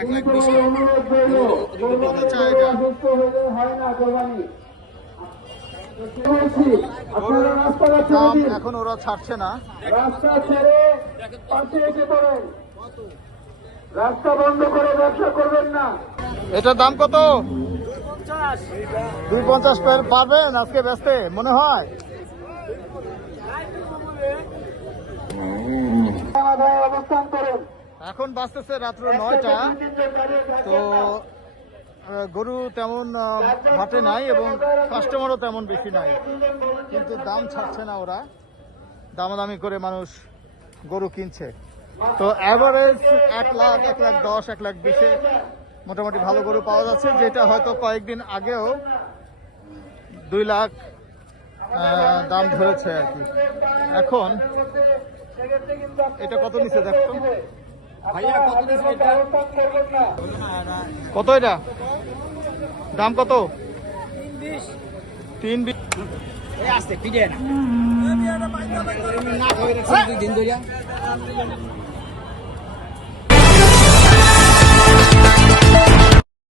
এক লাখ বিশ কত চায় এটা? এখন ওরা ছাড়ছে না। রাস্তা ছেড়ে পাশে এসে পড়েন। রাস্তা বন্ধ করে ব্যবসা করবেন না। এটার দাম কত? দুই পঞ্চাশ। পারবেন আজকে ব্যস্তে মনে হয়? অবস্থান এখন বাঁচতেছে রাত্র নয়টা। তো গরু তেমন হাটে নাই এবং কাস্টমারও তেমন বেশি নাই। কিন্তু দাম ছাড়ছে না ওরা। দামাদামি করে মানুষ গরু কিনছে। তো অ্যাভারেজ এক লাখ এক লাখ দশ, এক লাখ বিশে মোটামুটি ভালো গরু পাওয়া যাচ্ছে, যেটা হয়তো কয়েকদিন আগেও দুই লাখ দাম ধরেছে আর কি। এখন, এটা কত নিচে ভাইয়া কত কত এটা দাম কত তিন বিশ আসতে পিজে না দুই দিন ধরে